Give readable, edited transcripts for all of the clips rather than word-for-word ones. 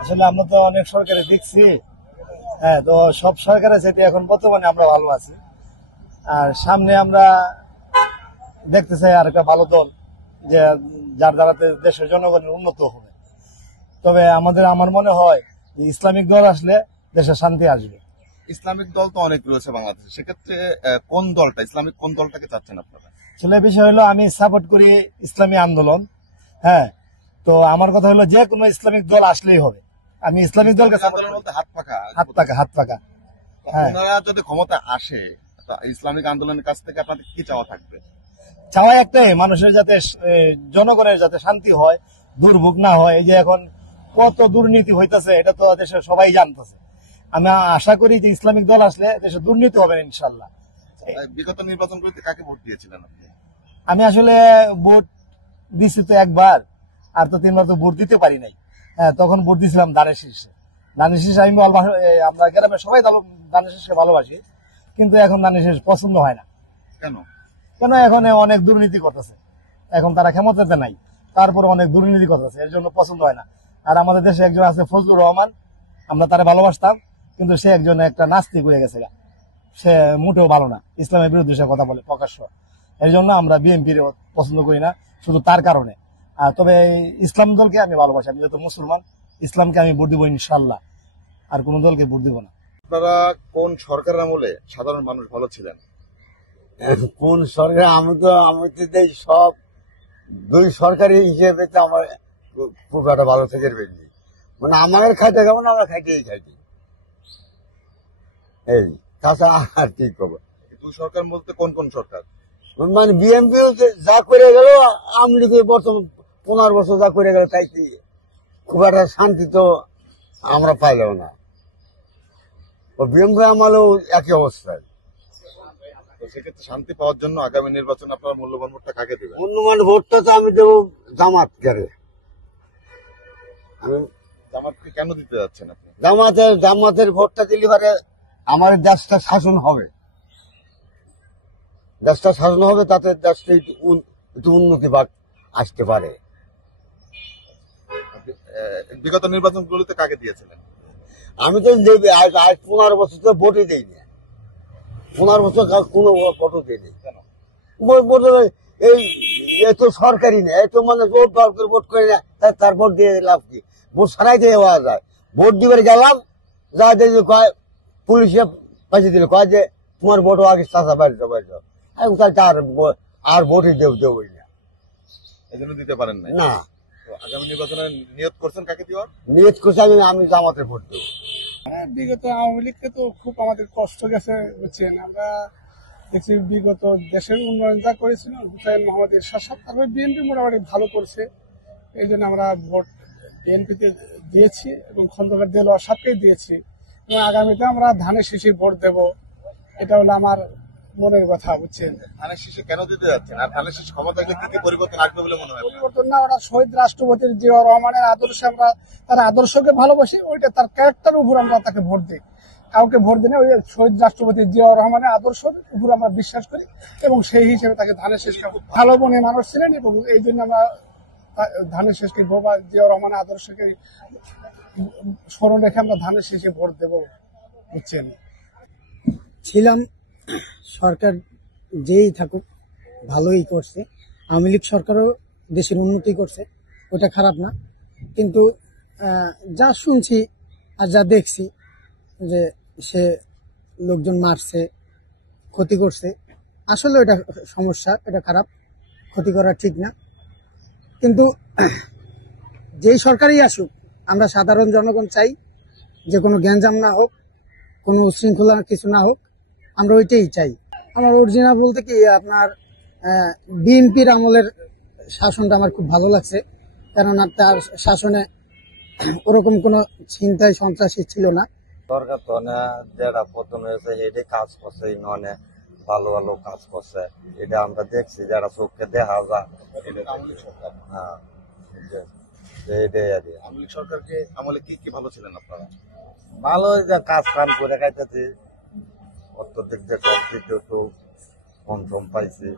আসলে আমরা তো অনেক সরকারে দেখছি, হ্যাঁ, তো সব সরকারের সাথে এখন বর্তমানে আমরা ভালো আছি। আর সামনে আমরা দেখতে চাই আর একটা ভালো দল, যে যার দ্বারা দেশের জনগণের উন্নত হবে। তবে আমার মনে হয় যে ইসলামিক দল আসলে দেশে শান্তি আসবে। ইসলামিক দল তো অনেক রয়েছে বাংলাদেশে, সেক্ষেত্রে কোন দলটা, ইসলামিক কোন দলটাকে চাচ্ছেন আপনারা? আসলে বিষয় হলো আমি সাপোর্ট করি ইসলামী আন্দোলন। হ্যাঁ, তো আমার কথা হলো যে কোনো ইসলামিক দল আসলেই হবে। আমি ইসলামিক দলকে আন্দোলন বলতে হাত পাকা। হ্যাঁ, ওনারা যদি ক্ষমতা আসে, ইসলামিক আন্দোলনের কাছ থেকে আপনাদের কি চাওয়া থাকবে? চাওয়া একটাই, মানুষের যাতে জনগণের যাতে শান্তি হয়, দুর্ভোগ না হয়। এই যে এখন কত দুর্নীতি হইতেছে, এটা তো দেশের সবাই জানতেছে। আমি আশা করি যে ইসলামিক দল আসলে দেশে দুর্নীতি হবে ইনশাল্লাহ। বিগত নির্বাচনগুলোতে কাকে ভোট দিয়েছিলেন আপনি? আমি আসলে ভোট দিচ্ছি তো একবার, আর তো 3 বার তো ভোট দিতে পারি নাই। হ্যাঁ, তখন ভোট দিয়েছিলাম ধানের শীর্ষে। আমি আমরা গ্রামের সবাই ধানের শীর্ষে ভালোবাসি, কিন্তু এখন ধানের শীর্ষ পছন্দ হয় না। কেন? এখন অনেক দুর্নীতি করতেছে। এখন তারা ক্ষমতাতে নাই, তারপরে অনেক দুর্নীতি করতেছে, এর জন্য পছন্দ হয় না। আর আমাদের দেশে একজন আছে ফজলুর রহমান, আমরা তারা ভালোবাসতাম, কিন্তু সে একজন একটা নাস্তিক হয়ে গেছে। সে মোটেও ভালো না, ইসলামের বিরুদ্ধে সে কথা বলে প্রকাশ্য। এর জন্য আমরা বিএনপির পছন্দ করি না, শুধু তার কারণে। আর তবে ইসলাম দলকে আমি ভালোবাসি, আমি যেহেতু মুসলমান, ইসলামকে আমি ভোট দিব ইনশাল্লাহ, আর কোন দলকে ভোট দিব না। আপনারা কোন সরকারের আমলে সাধারণ মানুষ ভালো ছিলেন? কোন সরকার? আমি তো সব দুই সরকারি হিসেবে তো আমার খুব একটা ভালো থেকে বেশি, মানে আমাদের খাইতে কেমন আমরা খাইতেই খাইতে, এই তাছাড়া আর কি করবো। দুই সরকার বলতে কোন কোন সরকার? মানে বিএনপি যা করে গেল, আওয়ামী লীগের বর্তমান 15 বছর যা করে গেল, তাই কি খুব একটা শান্তি তো আমরা পাইলেও না। ও বিএনপি আমলেও একই অবস্থায়। সেক্ষেত্রে শান্তি পাওয়ার জন্য আগামী নির্বাচন আপনার মূল্যবান ভোটটা কাকে দেবেন? মূল্যবান ভোটটা তো আমি দেবো জামাতকে। আমি জামাতকে কেন দিতে যাচ্ছেন আপনি? জামাতের ভোটটা দিলে পারে আমার দেশটা শাসন হবে, তাতে দেশটা একটু উন্নতি বাদ আসতে পারে। বিগত নির্বাচনগুলোতে কাকে দিয়েছিলেন? আমি তো আজ 15 বছর তো ভোটই দিই না, 15 বছর কোনো ভোটও দিই নি। এই এত সরকারি না, এত মানে ভোট করে না, তার ভোট দিয়ে লাভ কি? ভোট ছাড়াই দিয়ে হওয়া যায়। ভোট দিবার গেলাম, যা দেখি কয় পুলিশে পাঠিয়ে দিল, কয় যে তোমার ভোটও আগে চাষা বাড়িতে আর ভোটই দেবই না, এই জন্য দিতে পারেন না। আগামী নির্বাচনে নিয়ত করছেন কাকে দেওয়ার? নিয়ত করছি আমি জামাতে ভোট দেবো। বিগত আওয়ামী লীগকে তো খুব আমাদের কষ্ট গেছে, বুঝছেন। আমরা দেখছি বিগত দেশের উন্নয়ন যা করেছিল হুসাইন মোহাম্মদ এরশাদ সাহেব, তারপরে বিএনপি মোটামুটি ভালো করছে, এই জন্য আমরা ভোট বিএনপিতে দিয়েছি এবং খন্দকার দেলোয়ার সাহেবকেই দিয়েছি। এবং আগামীতে আমরা ধানের শীষে ভোট দেব, এটা হলো আমার মনের কথা, বুঝছেন। ধানের শীষে কেন দিতে যাচ্ছেন? আর ধানের শীষ ক্ষমতা গেলে কি পরিবর্তন আসবে বলে মনে হয়? পরিবর্তন না, ওরা শহীদ রাষ্ট্রপতির জিয়াউর রহমানের আদর্শে আমরা তার আদর্শকে ভালোবাসি, ওইটা তার ক্যারেক্টারের উপর আমরা তাকে ভোট দিই। কাউকে ভোট দিই না, ওই শহীদ রাষ্ট্রপতি জিয়াউর রহমানের আদর্শের উপর আমরা বিশ্বাস করি এবং সেই হিসেবে তাকে ধানের শীষকে ভালো মনে মানুষ ছিলেন, এবং এই জন্য আমরা ধানের শীষকে বা জিয়াউর রহমানের আদর্শকে স্মরণ রেখে আমরা ধানের শীষে ভোট দেবো, বুঝছেন। ছিলাম, সরকার যেই থাকুক ভালোই করছে, আওয়ামী লীগ সরকারও দেশের উন্নতি করছে, ওটা খারাপ না। কিন্তু যা শুনছি আর যা দেখছি যে সে লোকজন মারছে, ক্ষতি করছে, আসলে এটা সমস্যা, এটা খারাপ, ক্ষতি করা ঠিক না। কিন্তু যেই সরকারই আসুক, আমরা সাধারণ জনগণ চাই যে কোনো গ্যাঞ্জাম না হোক, কোনো উশৃঙ্খলা কিছু না হোক, আমরা ওইটাই চাই। আমার অরিজিনাল বলতে কি, আপনার বিএনপির আমলের শাসনটা আমার খুব ভালো লাগছে, কেননা তার শাসনে ওরকম কোনো চিন্তায় সন্ত্রাসী ছিল না। সরকার তো যেটা প্রথমে হয়েছে এটাই কাজ করছে, ইউনিয়নে ভালো ভালো কাজ করছে, এটা আমরা দেখছি, যারা চোখে দেখা যায়। হ্যাঁ, এটাই আর কি। আওয়ামী লীগ সরকারকে আমলে কি কি ভালো ছিলেন আপনারা? ভালো কাজ কাম করে খাইতেছি, অর্থদিক দিয়ে সব দিকে একটু কম পাইছি।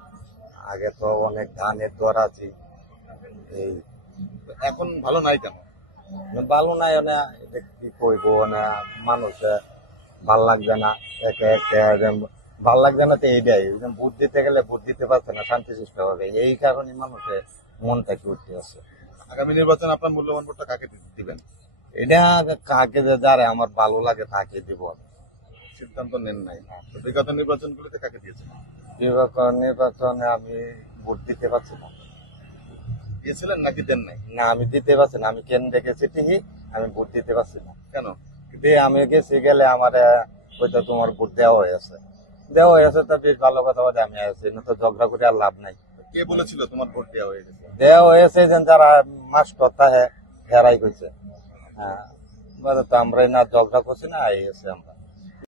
আগে তো অনেক ধানের দর আছে, এই এখন ভালো নাই কেন? ভালো নাই না, এটা কি কইব না, মানুষে ভাল লাগবে না, একে একে ভাল লাগবে না, তো এইটাই ভোট দিতে গেলে ভোট দিতে পারছে না, শান্তি সৃষ্টি হবে, এই কারণে মানুষের মনটা একটু উঠতে আছে। আগামী নির্বাচনে আপনার মূল্যবান ভোটটা কাকে দিবেন? এটা কাকে যে যারা আমার ভালো লাগে তাকে দিব। সিদ্ধান্ত নেন নাই তো বিগত নির্বাচনগুলোতে কাকে দিয়েছেন? বিগত নির্বাচনে আমি ভোট দিতে পারছি না। দিয়েছিলেন নাকি দেন নাই? না, আমি দিতে পারছি না, আমি কেন্দ্রে গেছি ঠিকই, আমি ভোট দিতে পারছি না। কেন? দিয়ে আমি গেছি, গেলে আমার হয়তো তোমার ভোট দেওয়া হয়েছে, তো বেশ ভালো কথা বলে আমি আছি, না তো ঝগড়া করে আর লাভ নাই। কে বলেছিল তোমার ভোট দেওয়া হয়ে গেছে? দেওয়া হয়েছে যে যারা মাস্টার তাহে হেরাই করছে। হ্যাঁ, তো আমরা না ঝগড়া করছি না, এই আছে আমরা।